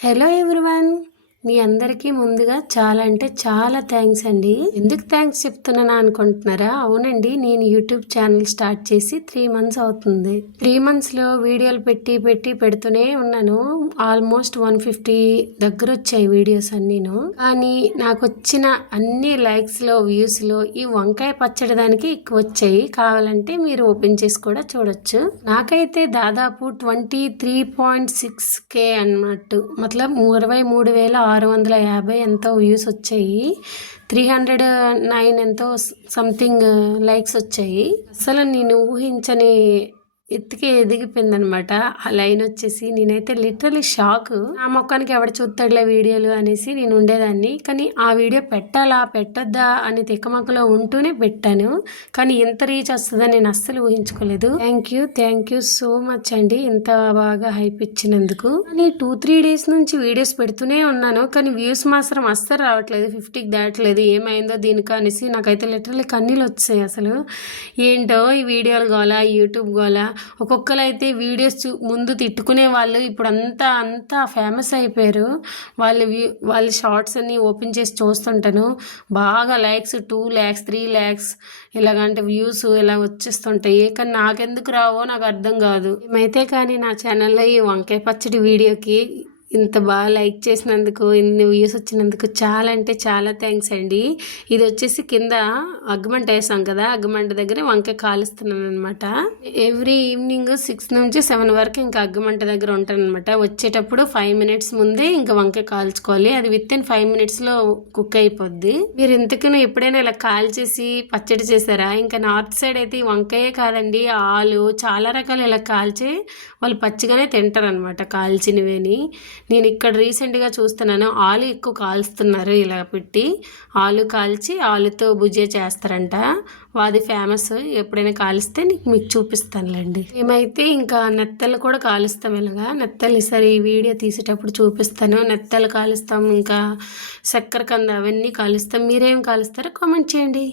Hello everyone మీ అందరికీ ముందుగా చాలా అంటే చాలా థ్యాంక్స్ అండి. ఎందుకు థ్యాంక్స్ చెప్తున్నానా అనుకుంటున్నారా? అవునండి నేను యూట్యూబ్ ఛానల్ స్టార్ట్ చేసి త్రీ మంత్స్ అవుతుంది. త్రీ మంత్స్లో వీడియోలు పెట్టి పెట్టి పెడుతూనే ఉన్నాను. ఆల్మోస్ట్ వన్ ఫిఫ్టీ దగ్గర వచ్చాయి వీడియోస్ అన్నీను కానీ నాకు వచ్చిన అన్ని లైక్స్లో వ్యూస్లో ఈ వంకాయ పచ్చడి దానికి ఎక్కువ వచ్చాయి. కావాలంటే మీరు ఓపెన్ చేసి కూడా చూడొచ్చు. నాకైతే దాదాపు twenty three point six K అన్నట్టు మతలబ్ ఇరవై మూడు వేల ఆరు వందల యాభై ఎంతో వ్యూస్ వచ్చాయి. త్రీ హండ్రెడ్ నైన్ ఎంతో సంథింగ్ లైక్స్ వచ్చాయి. అసలు నేను ఊహించని ఎత్తుకి ఎదిగిపోయిందనమాట. ఆ లైన్ వచ్చేసి నేనైతే లిటరలీ షాక్. ఆ మొక్కానికి ఎవడ చూస్తాడులే వీడియోలు అనేసి నేను ఉండేదాన్ని. కానీ ఆ వీడియో పెట్టాలా పెట్టొద్దా అని తిక్కమక్కలో ఉంటూనే పెట్టాను. కానీ ఇంత రీచ్ వస్తుందని నేను అస్సలు ఊహించుకోలేదు. Thank you thank you so much అండి. ఇంత బాగా హైప్ ఇచ్చినందుకు. కానీ టూ త్రీ డేస్ నుంచి వీడియోస్ పెడుతూనే ఉన్నాను. కానీ వ్యూస్ మాత్రం అస్సలు రావట్లేదు. ఫిఫ్టీకి దాటలేదు. ఏమైందో దీనికి అనేసి నాకైతే లిటరలీ కన్నీళ్ళు వచ్చాయి అసలు. ఏంటో ఈ వీడియోలు గోలా యూట్యూబ్ గోలా. ఒక్కొక్కరు అయితే వీడియోస్ చూ ముందు తిట్టుకునే వాళ్ళు ఇప్పుడు అంతా అంతా ఫేమస్ అయిపోయారు. వాళ్ళ వ్యూ వాళ్ళ షార్ట్స్ అన్ని ఓపెన్ చేసి చూస్తుంటాను. బాగా likes two lakhs three lakhs ఇలాగంటే వ్యూస్ ఇలా వచ్చేస్తుంటాయి. కానీ నాకెందుకు రావో నాకు అర్థం కాదు. ఏమైతే కానీ నా ఛానల్లో ఈ వంకాయ పచ్చడి వీడియోకి ఇంత బాగా లైక్ చేసినందుకు ఇన్ని వ్యూస్ వచ్చినందుకు చాలా అంటే చాలా థ్యాంక్స్ అండి. ఇది వచ్చేసి కింద అగ్గమంట వేసాం కదా అగ్గమంట దగ్గర వంకాయ కాలుస్తున్నాను అనమాట ఎవ్రీ ఈవినింగ్ సిక్స్ నుంచి సెవెన్ వరకు ఇంకా అగ్గమంట దగ్గర ఉంటాను అనమాట వచ్చేటప్పుడు ఫైవ్ మినిట్స్ ముందే ఇంకా వంకాయ కాల్చుకోవాలి. అది విత్ ఇన్ ఫైవ్ మినిట్స్లో కుక్ అయిపోద్ది. మీరు ఇంతకును ఎప్పుడైనా ఇలా కాల్చేసి పచ్చడి చేశారా? ఇంకా నార్త్ సైడ్ అయితే వంకాయే కాదండి ఆలు చాలా రకాలు ఇలా కాల్చి వాళ్ళు పచ్చిగానే తింటారనమాట కాల్చినవేని నేను ఇక్కడ రీసెంట్గా చూస్తున్నాను ఆలు ఎక్కువ కాల్స్తున్నారు ఇలా పెట్టి. ఆలు కాల్చి ఆలుతో భుజే చేస్తారంట. అది ఫేమస్. ఎప్పుడైనా కాలిస్తే నీకు మీకు చూపిస్తానులేండి. మేమైతే ఇంకా నెత్తలు కూడా కాలుస్తాం ఇలాగా. నెత్తలు ఈసారి ఈ వీడియో తీసేటప్పుడు చూపిస్తాను. నెత్తలు కాలుస్తాం ఇంకా చక్కెర కంద అవన్నీ కాలుస్తాం. మీరేం కాలుస్తారో కామెంట్ చేయండి.